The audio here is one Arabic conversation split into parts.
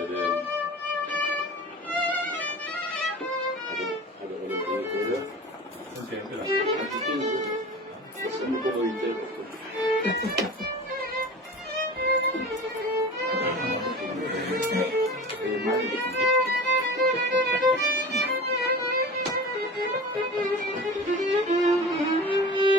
سلام. هذا غلط كده. بس أنا بابا يتابع.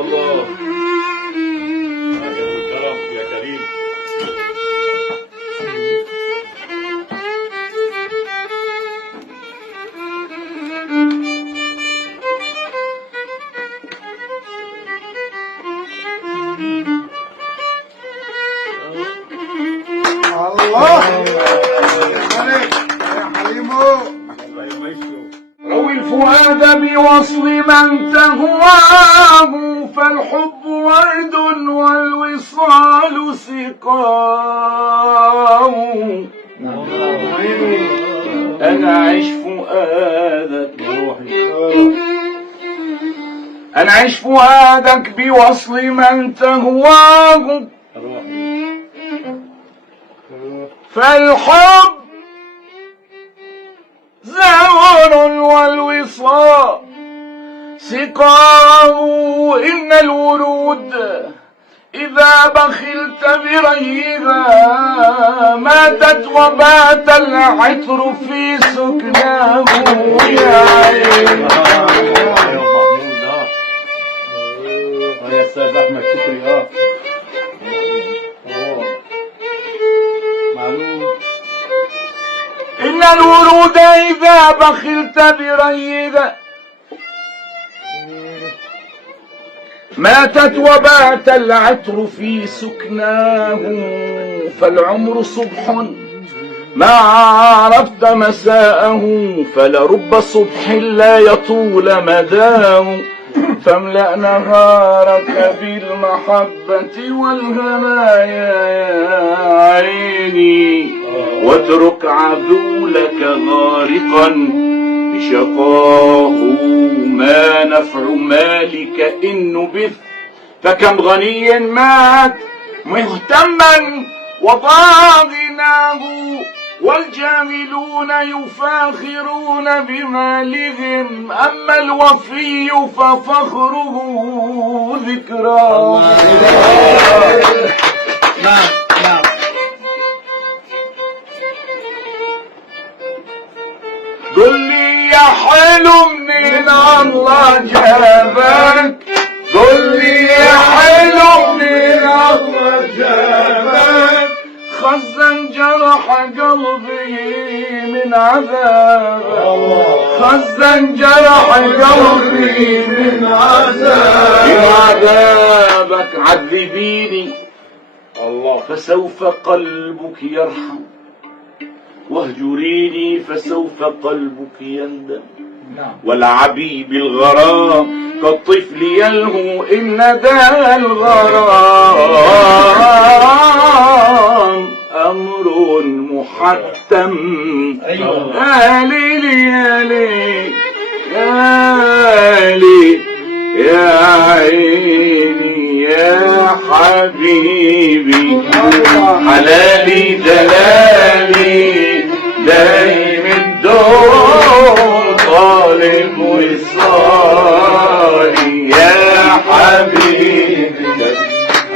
الله يا كرم يا كريم. روي الفؤاد بوصل من تهواه فالحب ورد والوصال سقاه. أنا عيش فؤادك أنا عيش فؤادك بوصل من تهواه فالحب زهر والوصال سقاه. إن الورود إذا بخلت بريها ماتت وبات العطر في سكناه. يا عين يا أستاذ أحمد شكري. معلوم. إن الورود إذا بخلت بريها ماتت وبات العطر في سكناه. فالعمر صبح ما عرفت مساءه فلرب صبح لا يطول مداه. فاملأ نهارك بالمحبة والهنايا يا عيني واترك عذولك غارقا بشقاه. ما نفع مالك إن نبث فكم غني مات مهتما وضاغناه. والجاهلون يفاخرون بمالهم أما الوفي ففخره ذكراه. قل لي يا حلو منين الله جابك. قل لي يا حلو منين الله جابك. خزن جرح قلبي من عذابك. خزن جرح قلبي من عذابك. عذبيني فسوف قلبك يرحم واهجريني فسوف قلبك يندم. والعبي بالغرام كالطفل يلهو إن ندى الغرام أمر محتم. يا ليلي يا ليلي يا ليلي يا عيني يا حبيبي حلالي دلالي دايم الدور طالب وصالي يا حبيبي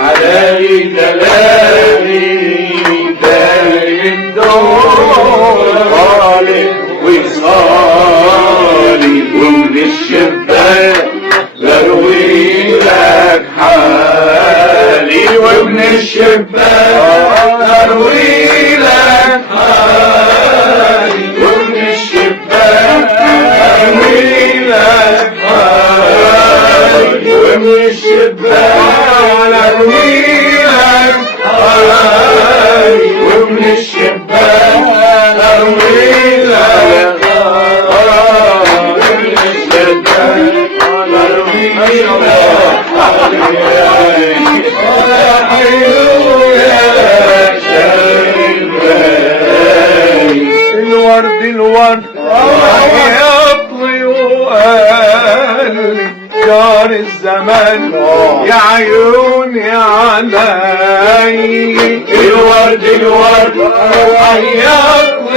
حلالي دلالي دايم الدور طالب وصالي. ومن الشباك بروي لك حالي ومن الشباك بروي لك حالي ومن الشباك بروي لك حالي ومن الشباك بروي لك حالي ومن الشباك بروي لك الورد الورد يطلي وقال جار الزمان يا عيوني علي. الورد الورد يطلي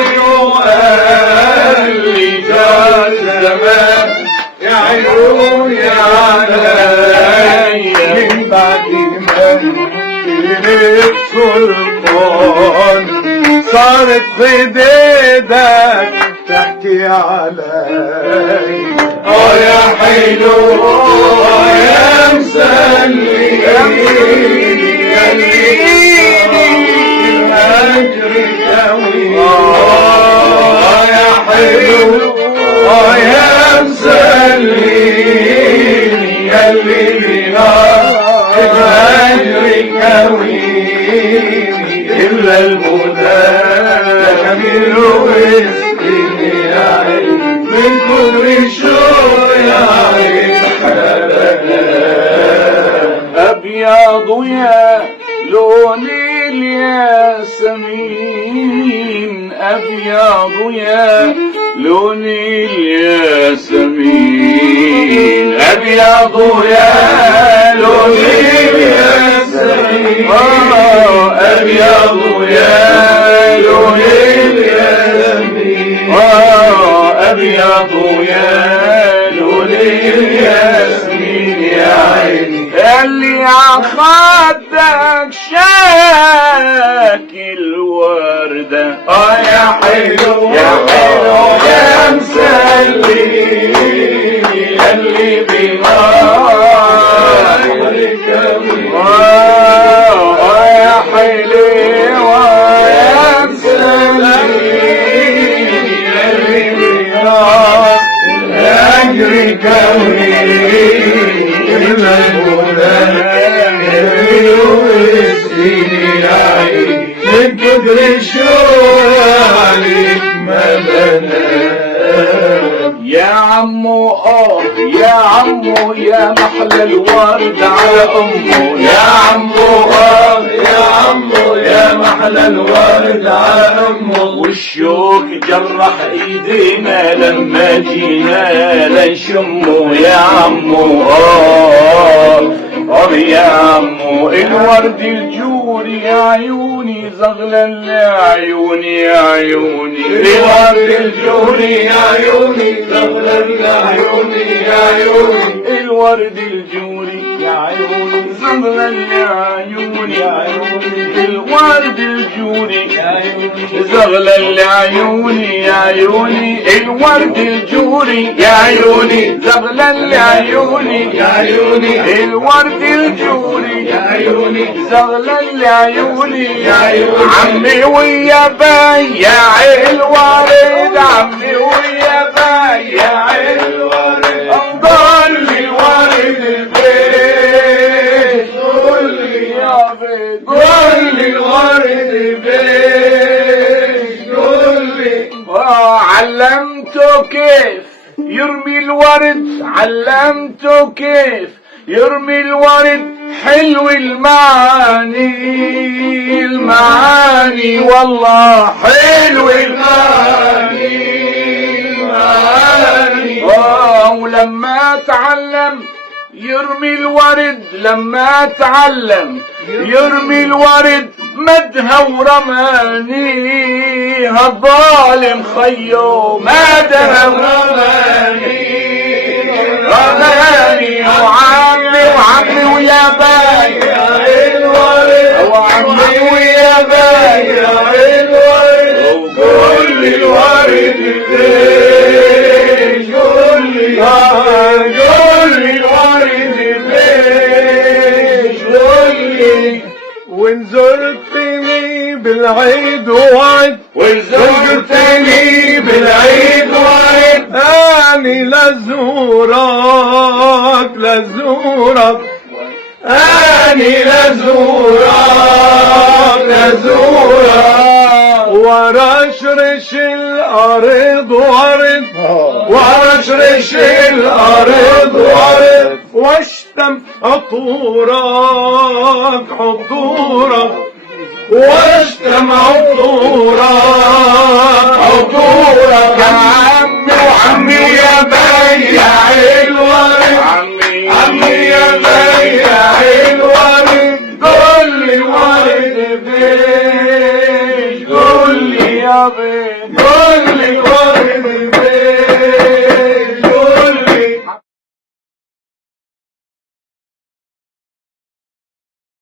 صارت خديدك تحكي علي. يا حلو يا مسلي أجري قوي. يا حلو يا مسليني يلي أجري قوي. إلا المدى جميل ويسقيني يا عين من كل شوق يا عين حلقنا. أبيض يا لون الياسمين أبيض يا لون الياسمين أبيض يا لون الياسمين أبيض يا لون الياسمين أبيض يا لون الياسمين يا عيني اللي عخدك شاكل وردة. يا حلو يا حلو يا مسلي اللي بغارك. يا حلو يا مسلي اللي بغارك أجري كوني. إلا من كتر شوالك مدنا. يا عمو يا عمو يا محلى الورد على أمه. يا عمو يا عمو يا محلى الورد على أمه. والشوك جرح ايدينا لما جينا لنشمه. يا عمو يا عمو الورد الجوري يا عيوني زغلا لعيوني يا عيوني. الورد الجوري يا عيوني زغلا لعيوني يا عيوني. الورد الجوري يا عيوني زغلا لعيوني يا عيوني. الورد الجوري يا عيوني زغلا لعيوني يا عيوني. الورد الجوري يا عيوني زغلا لعيوني يا عيوني. الورد الجوري يا عيوني زغلا لعيوني يا عيوني. عمي ويا بياع الورد عمي ويا بياع الورد انظر لي ورد البيت. قول لي يا بيت قول لي الورد البيت قول لي. علمته كيف يرمي الورد علمته كيف يرمي الورد. حلو المعاني المعاني والله حلو المعاني المعاني. ولما تعلم يرمي الورد لما تعلم يرمي الورد مدها ورماني. هالظالم خيو مدها ورماني رماني. وعمي ويا بايع الورد وعمي ويا بايع الورد. وقول لي الورد ليش قول لي قول لي الورد ليش قول لي. وإن زرتني بالعيد وعد وإن زرتني بالعيد وعد أني لزورك لزورك أني لزورك لزورك. ورشرش الأرض ورد ورشرش الأرض ورد. واشتم عطورك عطورك واشتم عطورك عطورك. يا عمي وعمي يا بياع الورد عمي يا بياع الورد. قول لي الورد فين قول لي يا بيت قول لي